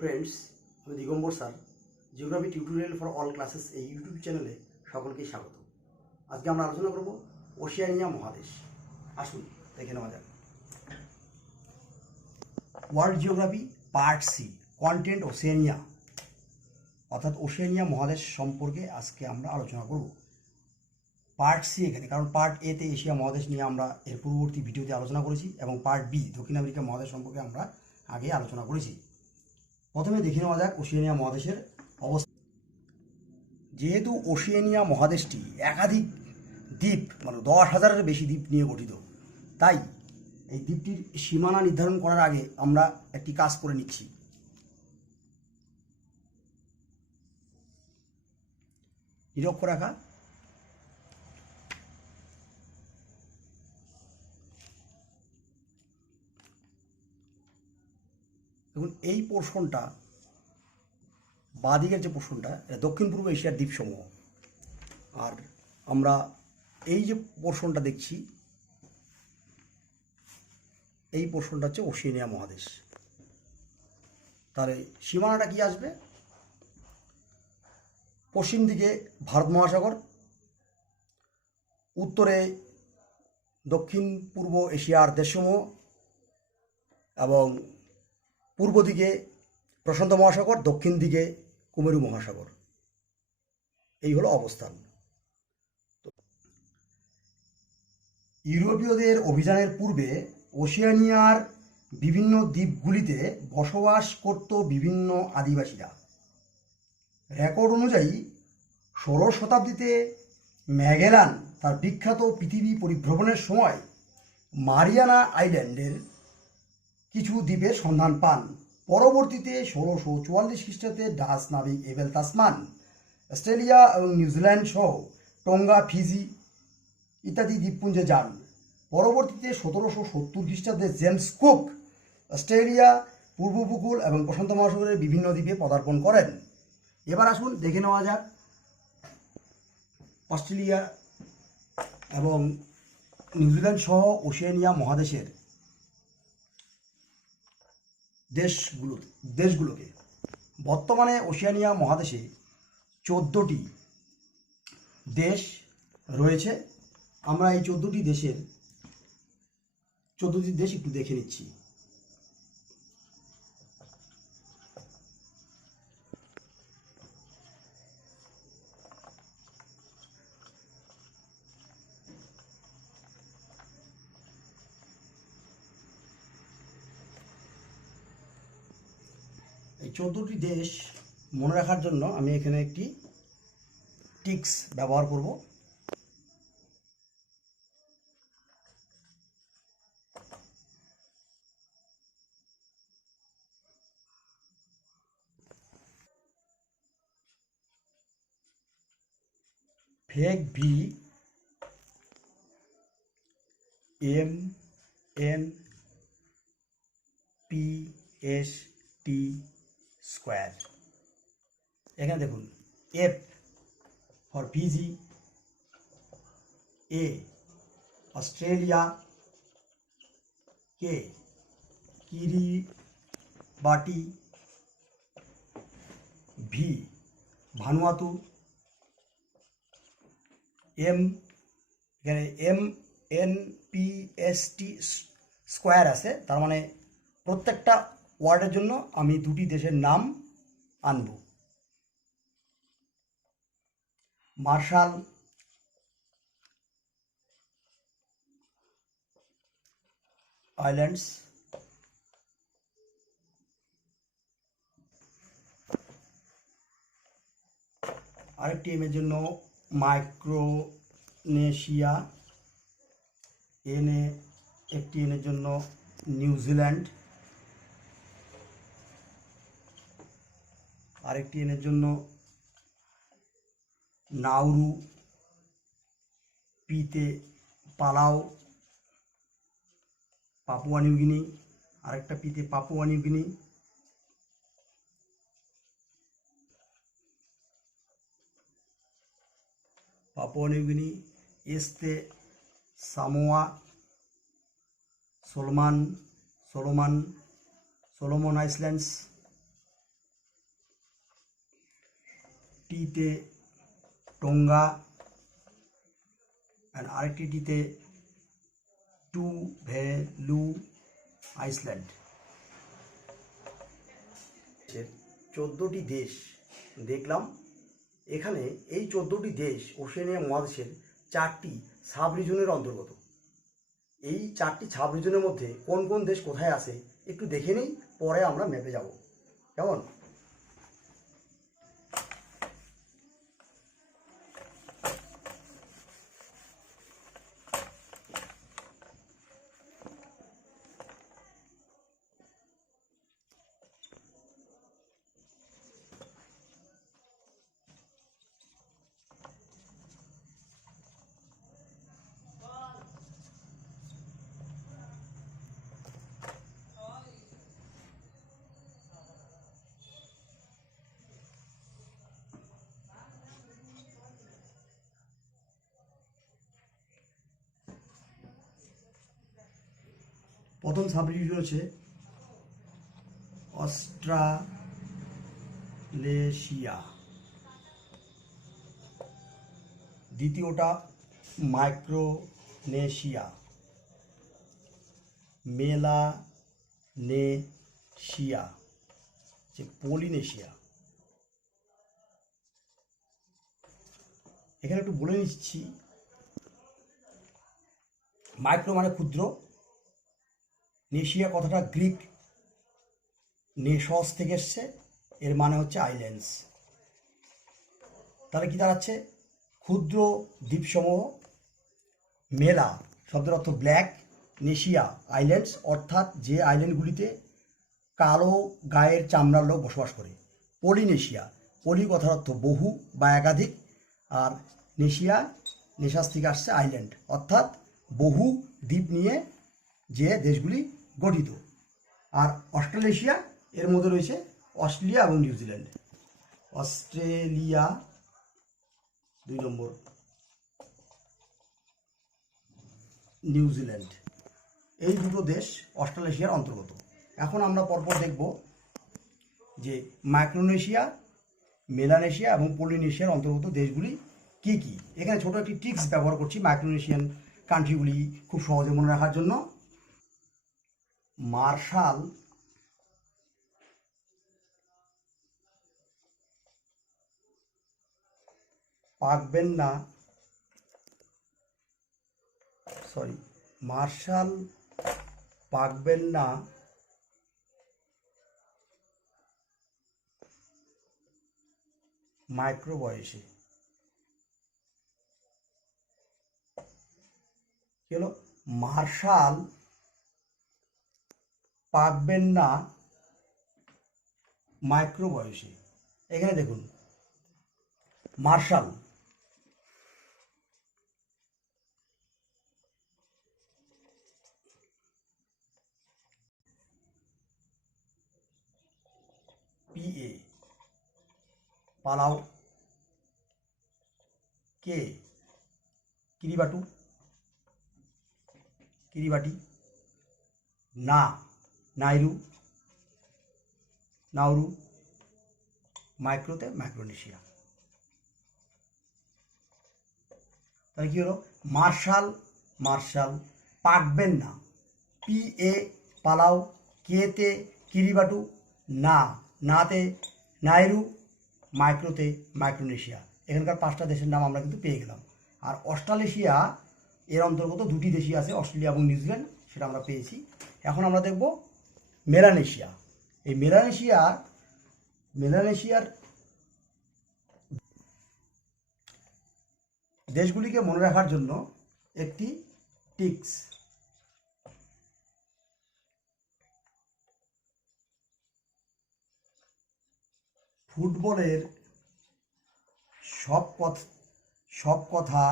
Friends, আমি Digambar sir, geography tutorial for all classes এই YouTube চ্যানেলে সকলকে স্বাগত। আজকে আমরা আলোচনা করব ওশিয়ানিয়া মহাদেশ। আসুন দেখে নেওয়া যাক। World geography part C, content Oceania, অর্থাৎ ওশিয়ানিয়া মহাদেশ সম্পর্কে আজকে আমরা আলোচনা করব। পার্ট সি এখানে, কারণ পার্ট এতে এশিয়া মহাদেশ নিয়ে আমরা এর পূর্ববর্তী ভিডিওতে আলোচনা করেছি এবং পার্ট বি দক্ষিণ আমেরিকা মহাদেশ সম্পর্কে আমরা আগে আলোচনা করেছি। প্রথমে দেখে নেওয়া যাক ওশিয়ানিয়া মহাদেশের অবস্থা। যেহেতু ওশিয়ানিয়া মহাদেশটি একাধিক দ্বীপ, মানে 10,000-এর বেশি দ্বীপ নিয়ে গঠিত, তাই এই দ্বীপটির সীমানা নির্ধারণ করার আগে আমরা একটি কাজ করে নিচ্ছি। নিরক্ষরেখা দেখুন, এই পোর্শনটা বাঁদিকের যে পোর্শনটা, এটা দক্ষিণ পূর্ব এশিয়ার দ্বীপসমূহ, আর আমরা এই যে পোর্শনটা দেখছি, এই পোর্শনটা হচ্ছে ওশিয়ানিয়া মহাদেশ। তাহলে সীমানাটা কি আসবে? পশ্চিম দিকে ভারত মহাসাগর, উত্তরে দক্ষিণ পূর্ব এশিয়ার দেশসমূহ এবং পূর্ব দিকে প্রশান্ত মহাসাগর, দক্ষিণ দিকে কুমেরু মহাসাগর। এই হলো অবস্থান। ইউরোপীয়দের অভিযানের পূর্বে ওশিয়ানিয়ার বিভিন্ন দ্বীপগুলিতে বসবাস করত বিভিন্ন আদিবাসীরা। রেকর্ড অনুযায়ী 16 শতাব্দীতে ম্যাগেলান তার বিখ্যাত পৃথিবী পরিভ্রমণের সময় মারিয়ানা আইল্যান্ডের কিছু দ্বীপের সন্ধান পান। পরবর্তীতে 1644 খ্রিস্টাব্দে ডাচ নাবিক এবেল তাসমান অস্ট্রেলিয়া এবং নিউজিল্যান্ড সহ টঙ্গা, ফিজি ইত্যাদি দ্বীপপুঞ্জে যান। পরবর্তীতে 1770 খ্রিস্টাব্দে জেমস কুক অস্ট্রেলিয়া, পূর্ব উপকূল এবং প্রশান্ত মহাসাগরের বিভিন্ন দ্বীপে পদার্পণ করেন। এবার আসুন দেখে নেওয়া যাক অস্ট্রেলিয়া এবং নিউজিল্যান্ড সহ ওশিয়ানিয়া মহাদেশের দেশগুলোকে। বর্তমানে ওশিয়ানিয়া মহাদেশে 14টি দেশ রয়েছে। আমরা এই 14টি দেশ একটু দেখে নিচ্ছি। এই 14টি দেশ মনে রাখার জন্য আমি এখানে একটি টিক্স ব্যবহার করব। Fake V M N P S T square. এখানে দেখুন, F for Fiji, A Australia, K Kiribati, V Vanuatu, M এখানে M N P S T square আছে। তার মানে প্রত্যেকটা ওয়ার্ডের জন্য আমি দুটি দেশের নাম আনব। মার্শাল আইল্যান্ডস, আরেকটি এম এর জন্য মাইক্রোনেশিয়া, একটি এনের জন্য নিউজিল্যান্ড, আরেকটি এনের জন্য নাউরু, পিতে পালাও, পাপুয়া নিউগিনি, আরেকটা পিতে পাপুয়া নিউগিনি, এসতে সামোয়া, সোলোমন আইল্যান্ডস, টিতে টোঙ্গা অ্যান্ড আরেকটি টিতে টুভেলু আইসল্যান্ড। 14টি দেশ দেখলাম। এখানে এই 14টি দেশ ওশেনিয়া মহাদেশের 4টি সাব রিজনের অন্তর্গত। এই 4টি সাব রিজনের মধ্যে কোন কোন দেশ কোথায় আছে একটু দেখে নেই, পরে আমরা ম্যাপে যাব। কেমন? প্রথম সাব রিজন হচ্ছে অস্ট্রালেশিয়া, দ্বিতীয়টা মাইক্রোনেশিয়া, মেলানেশিয়া, পলিনেশিয়া। এখানে একটু বলে নিচ্ছি, মাইক্রো মানে ক্ষুদ্র, নেশিয়া কথাটা গ্রিক নেশস থেকে এসছে, এর মানে হচ্ছে আইল্যান্ডস। তাহলে কি দাঁড়াচ্ছে? ক্ষুদ্র দ্বীপসমূহ। মেলা শব্দের অর্থ ব্ল্যাক, নেশিয়া আইল্যান্ডস, অর্থাৎ যে আইল্যান্ডগুলিতে কালো গায়ের চামড়ার লোক বসবাস করে। পলিনেশিয়া, পলি কথার অর্থ বহু বা একাধিক, আর নেশিয়া নেশাস থেকে আসছে আইল্যান্ড, অর্থাৎ বহু দ্বীপ নিয়ে যে দেশগুলি গঠিত। আর অস্ট্রালেশিয়া, এর মধ্যে রয়েছে অস্ট্রেলিয়া এবং নিউজিল্যান্ড। অস্ট্রেলিয়া 2 নম্বর, নিউজিল্যান্ড, এই দুটো দেশ অস্ট্রালেশিয়ার অন্তর্গত। এখন আমরা পরপর দেখব যে মাইক্রোনেশিয়া, মেলানেশিয়া এবং পলিনেশিয়ার অন্তর্গত দেশগুলি কি কি। এখানে ছোট একটি ট্রিক্স ব্যবহার করছি মাইক্রোনেশিয়ান কান্ট্রিগুলি খুব সহজে মনে রাখার জন্য। মার্শাল পাকবেন না, মার্শাল পাকবেন না মাইক্রো বয়সে। কি হলো? মার্শাল পাকবেন না মাইক্রো বয়সে। এখানে দেখুন, মার্শাল PA, পালাও কে, কিরিবাটি, না নাইরু, নাউরু, মাইক্রোতে মাইক্রোনেশিয়া। তাহলে কি হলো? মার্শাল পাকবেন না, PA পালাও, কেতে কিরিবাটু, নাতে নাইরু, মাইক্রোতে মাইক্রোনেশিয়া। এখানকার 5টা দেশের নাম আমরা কিন্তু পেয়ে গেলাম। আর অস্ট্রালেশিয়া এর অন্তর্গত 2টি দেশই আছে, অস্ট্রেলিয়া এবং নিউজিল্যান্ড, সেটা আমরা পেয়েছি। এখন আমরা দেখব মেলানেশিয়া। এই মেলানেশিয়ার দেশগুলিকে মনে রাখার জন্য একটি টিক্স। ফুটবলের সব কথা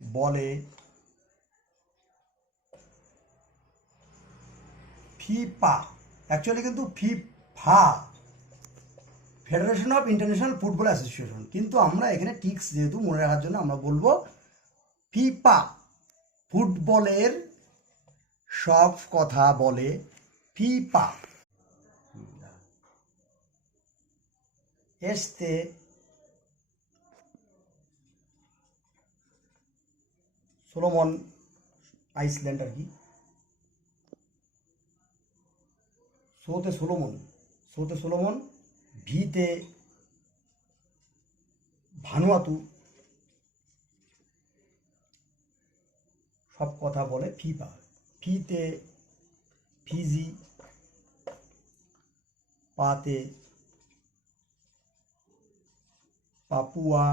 বলে ফিফা, অ্যাকচুয়ালি কিন্তু FIFA, federation of international football association, কিন্তু আমরা এখানে টিক্স যেহেতু মনে রাখার জন্য আমরা বলবো ফিফা। ফুটবলের সব কথা বলে ফিফা। এসতে সোলোমন আইসল্যান্ড আর কি, সোতে সোলোমন, ভিতে ভানুয়াতু, সব কথা বলে ফিফা, ফিতে ফিজি, পাতে পাপুয়া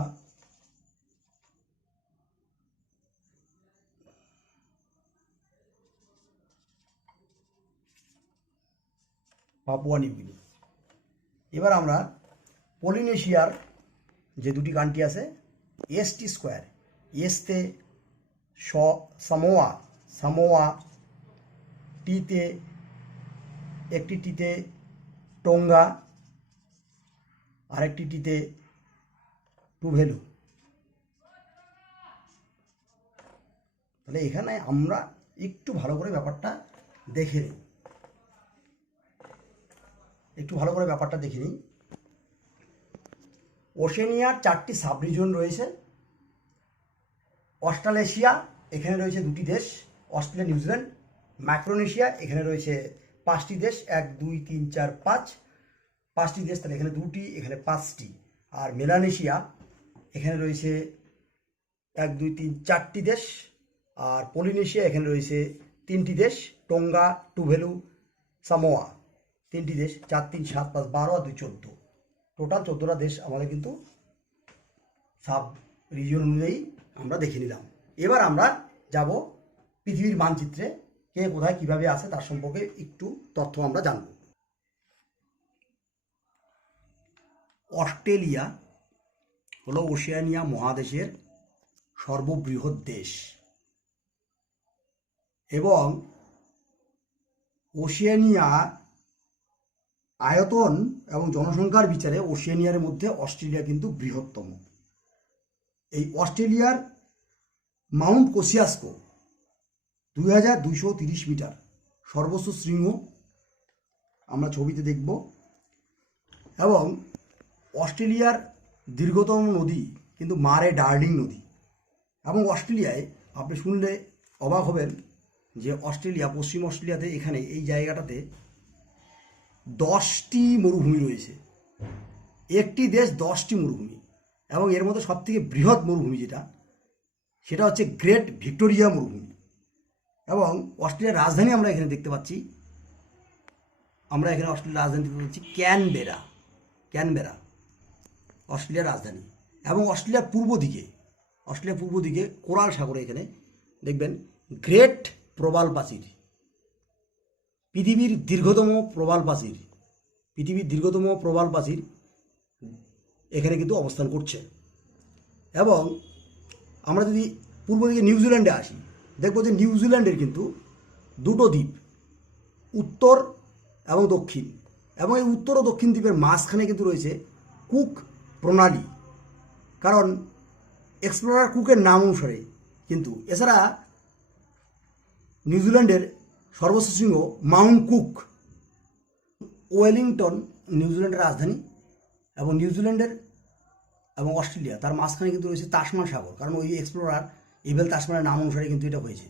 নিউগিনি। এবার আমরা পলিনেশিয়ার যে দুটি কান্ট্রি আছে, এসটি স্কোয়ার, এসতে সামোয়া, টিতে একটি টিতে টোঙ্গা, আরেকটি টিতে টুভেলু। তাহলে এখানে আমরা একটু ভালো করে ব্যাপারটা দেখে নিই, ওশেনিয়ার 4টি সাব রিজন রয়েছে। অস্ট্রালেশিয়া, এখানে রয়েছে 2টি দেশ, অস্ট্রেলিয়া, নিউজিল্যান্ড। মাইক্রোনেশিয়া, এখানে রয়েছে 5টি দেশ, 1 2 3 4 5টি দেশ, তাহলে এখানে 2টি, এখানে 5টি। আর মেলানেশিয়া, এখানে রয়েছে 1 2 3 4টি দেশ। আর পলিনেশিয়া, এখানে রয়েছে 3টি দেশ, টোঙ্গা, টুভেলু, সামোয়া, 3টি দেশ। 4 3 7 5 12 আর 2 14, টোটাল 14টা দেশ আমাদের কিন্তু সাব রিজিয়ন অনুযায়ী আমরা দেখে নিলাম। এবার আমরা যাব পৃথিবীর মানচিত্রে, কে কোথায় কিভাবে আছে তার সম্পর্কে একটু তথ্য আমরা জানব। অস্ট্রেলিয়া হলো ওশেনিয়া মহাদেশের সর্ববৃহৎ দেশ এবং ওশেনিয়া আয়তন এবং জনসংখ্যার বিচারে ওশেনিয়ার মধ্যে অস্ট্রেলিয়া কিন্তু বৃহত্তম। এই অস্ট্রেলিয়ার মাউন্ট কোসিয়াস্কো 2230 মিটার সর্বোচ্চ শৃঙ্গ, আমরা ছবিতে দেখব। এবং অস্ট্রেলিয়ার দীর্ঘতম নদী কিন্তু মারে ডার্লিং নদী। এবং অস্ট্রেলিয়ায় আপনি শুনলে অবাক হবেন যে অস্ট্রেলিয়া, পশ্চিম অস্ট্রেলিয়াতে, এখানে এই জায়গাটাতে 10টি মরুভূমি রয়েছে। একটি দেশ 10টি মরুভূমি, এবং এর মধ্যে সবথেকে বৃহৎ মরুভূমি সেটা হচ্ছে গ্রেট ভিক্টোরিয়া মরুভূমি। এবং অস্ট্রেলিয়ার রাজধানী আমরা এখানে দেখতে পাচ্ছি, অস্ট্রেলিয়ার রাজধানী দেখতে পাচ্ছি ক্যানবেরা, অস্ট্রেলিয়ার রাজধানী। এবং অস্ট্রেলিয়ার পূর্ব দিকে কোরাল সাগরে এখানে দেখবেন গ্রেট প্রবাল প্রাচীর, পৃথিবীর দীর্ঘতম প্রবাল প্রাচীর এখানে কিন্তু অবস্থান করছে। এবং আমরা যদি পূর্ব দিকে নিউজিল্যান্ডে আসি, দেখব যে নিউজিল্যান্ডের কিন্তু 2টো দ্বীপ, উত্তর এবং দক্ষিণ। এবং এই উত্তর ও দক্ষিণ দ্বীপের মাঝখানে কিন্তু রয়েছে কুক প্রণালী, কারণ এক্সপ্লোরার কুকের নাম অনুসারে। কিন্তু এছাড়া নিউজিল্যান্ডের সর্বোচ্চ শৃঙ্গ মাউন্ট কুক, ওয়েলিংটন নিউজিল্যান্ডের রাজধানী। এবং নিউজিল্যান্ডের এবং অস্ট্রেলিয়া তার মাঝখানে কিন্তু রয়েছে তাসমান সাগর, কারণ ওই এক্সপ্লোরার এবেল তাসমানের নাম অনুসারে কিন্তু এটা হয়েছে।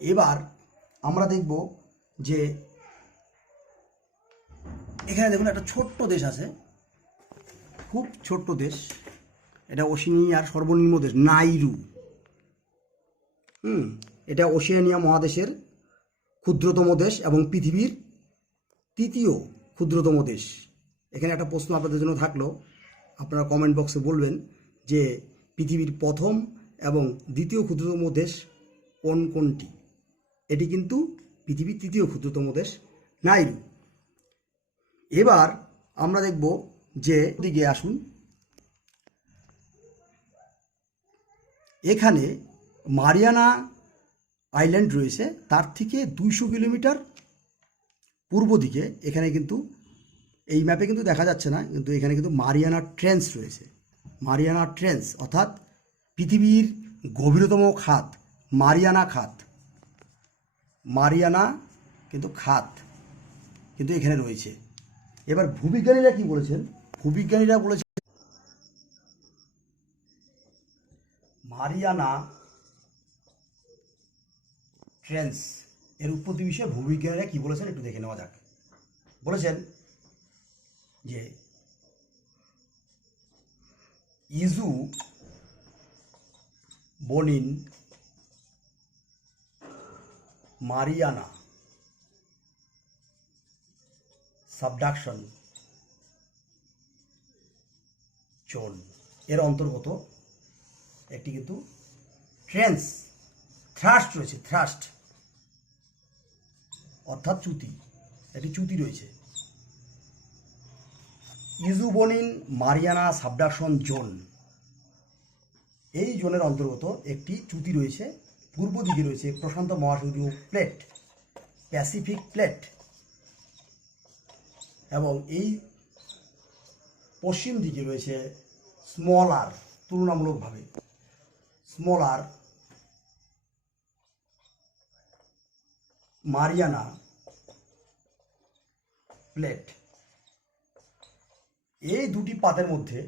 এবার আমরা দেখব যে এখানে দেখুন একটা ছোট্ট দেশ আছে, খুব ছোট্ট দেশ, এটা ওশেনিয়ার সর্বনিম্ন দেশ, নাইরু। এটা ওশেনিয়া মহাদেশের ক্ষুদ্রতম দেশ এবং পৃথিবীর 3য় ক্ষুদ্রতম দেশ। এখানে একটা প্রশ্ন আপনাদের জন্য থাকলো, আপনারা কমেন্ট বক্সে বলবেন যে পৃথিবীর প্রথম এবং দ্বিতীয় ক্ষুদ্রতম দেশ কোনটি। এটি কিন্তু পৃথিবীর 3য় ক্ষুদ্রতম দেশ, নাইরু। এবার আমরা দেখব যে দিকে আসুন, এখানে মারিয়ানা আইল্যান্ড রয়েছে, তার থেকে 200 কিলোমিটার পূর্ব দিকে এখানে কিন্তু এই ম্যাপে কিন্তু দেখা যাচ্ছে না, কিন্তু এখানে কিন্তু মারিয়ানা ট্রেঞ্চ রয়েছে। মারিয়ানা ট্রেঞ্চ অর্থাৎ পৃথিবীর গভীরতম খাত, মারিয়ানা কিন্তু খাত কিন্তু এখানে রয়েছে। এবার ভূবিজ্ঞানীরা কি বলেছেন, ভূবিজ্ঞানীরা বলেছে মারিয়ানা ট্রেন্স এর উৎপত্তি বিষয়ে ভূবিজ্ঞানীরা কি বলেছেন একটু দেখে নেওয়া যাক। বলেছেন যে ইজু বনিন মারিয়ানা সাবডাকশন জোন এর অন্তর্গত একটি কিন্তু ট্রেন্স থ্রাস্ট রয়েছে, থ্রাস্ট অর্থাৎ চ্যুতি, একটি চ্যুতি রয়েছে। ইজুবনিন মারিয়ানা সাবডাকশন জোন, এই জোনের অন্তর্গত একটি চ্যুতি রয়েছে। পূর্ব দিকে রয়েছে প্রশান্ত মহাসাগরীয় প্লেট, প্যাসিফিক প্লেট, এবং এই পশ্চিম দিকে রয়েছে স্মলার, তুলনামূলকভাবে স্মলার মারিয়ানা প্লেট। এই দুটি পাতের মধ্যে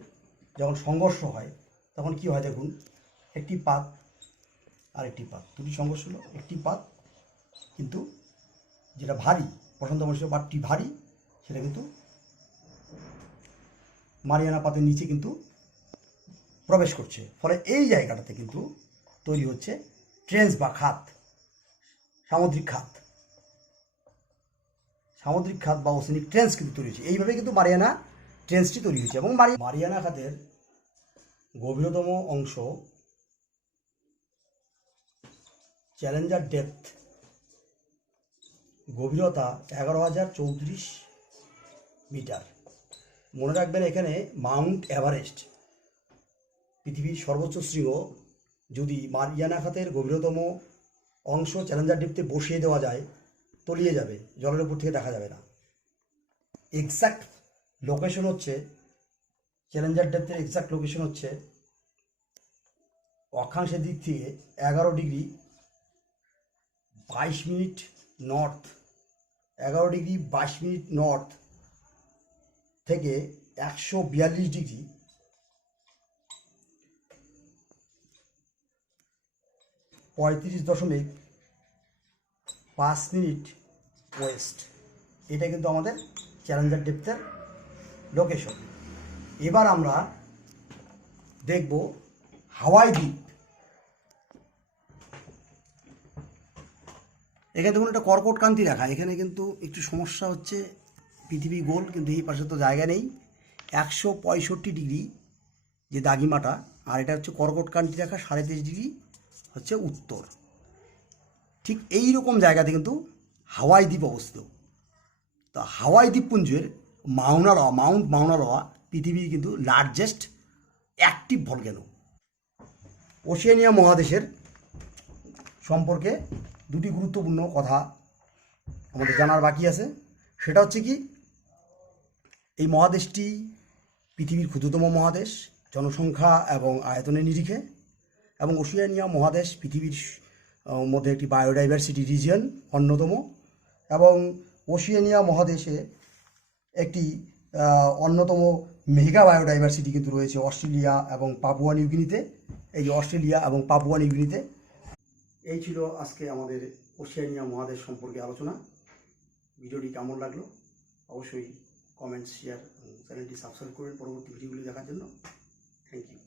যখন সংঘর্ষ হয় তখন কি হয় দেখুন, একটি পাত আর একটি পাত, দুটি সংঘর্ষ হলো, একটি পাত কিন্তু যেটা ভারী, প্রশান্ত মহাসাগরীয় পাতটি ভারী, সেটা কিন্তু মারিয়ানা পাতের নিচে কিন্তু প্রবেশ করছে। ফলে এই জায়গাটাতে কিন্তু তৈরি হচ্ছে ট্রেন্স বা খাত, সামুদ্রিক খাত, সামুদ্রিক খাত বা ওসেনিক ট্রেন্স কিন্তু তৈরি হচ্ছে। এইভাবে কিন্তু মারিয়ানা ট্রেন্সটি তৈরি হয়েছে। এবং মারিয়ানা খাতের গভীরতম অংশ চ্যালেঞ্জার ডেপথ, গভীরতা 11,034 মিটার। মনে রাখবেন এখানে মাউন্ট এভারেস্ট, পৃথিবীর সর্বোচ্চ শৃঙ্গ, যদি মারিয়ানা খাতের গভীরতম অংশ চ্যালেঞ্জার ডেপথে বসিয়ে দেওয়া যায় তলিয়ে যাবে, জলের উপর থেকে দেখা যাবে না। এক্স্যাক্ট লোকেশন হচ্ছে, চ্যালেঞ্জার ডেপথের এক্স্যাক্ট লোকেশন হচ্ছে অক্ষাংশের দিক থেকে 11 degree 22 minute north, 11 degree 22 minute north থেকে 142 ডিগ্রি 35.5 মিনিট ওয়েস্ট। এটা কিন্তু আমাদের চ্যালেঞ্জার ডেপথের লোকেশন। এবার আমরা দেখব হাওয়াই দ্বীপ। এখানে দেখুন একটা কর্কট কান্তি রেখা, এখানে কিন্তু একটু সমস্যা হচ্ছে, পৃথিবী গোল কিন্তু এই পাশে তো জায়গা নেই। 165 ডিগ্রি যে দাগিমাটা, আর এটা হচ্ছে কর্কট কান্তি রেখা, 23.5 ডিগ্রি হচ্ছে উত্তর। ঠিক এই রকম জায়গাতে কিন্তু হাওয়াই দ্বীপ অবস্থিত। তো হাওয়াই দ্বীপপুঞ্জের মাউন্ট মাউনা লোয়া পৃথিবীর কিন্তু লার্জেস্ট অ্যাক্টিভ ভলক্যানো। ওশেনিয়া মহাদেশের সম্পর্কে দুটি গুরুত্বপূর্ণ কথা আমাদের জানার বাকি আছে। সেটা হচ্ছে কি, এই মহাদেশটি পৃথিবীর ক্ষুদ্রতম মহাদেশ জনসংখ্যা এবং আয়তনের নিরিখে, এবং ওশেনিয়া মহাদেশ পৃথিবীর মধ্যে একটি বায়োডাইভার্সিটি রিজিয়ন অন্যতম, এবং ওশেনিয়া মহাদেশে একটি অন্যতম মেগা বায়োডাইভার্সিটি কিন্তু রয়েছে অস্ট্রেলিয়া এবং পাপুয়া নিউগিনিতে। এই যে অস্ট্রেলিয়া এবং পাপুয়া নিউগিনিতে। এই ছিল আজকে আমাদের ওশেনিয়া মহাদেশ সম্পর্কে আলোচনা। ভিডিওটি কেমন লাগলো অবশ্যই কমেন্টস, শেয়ার, চ্যানেলটি সাবস্ক্রাইব করবেন পরবর্তী ভিডিওগুলি দেখার জন্য। Thank you.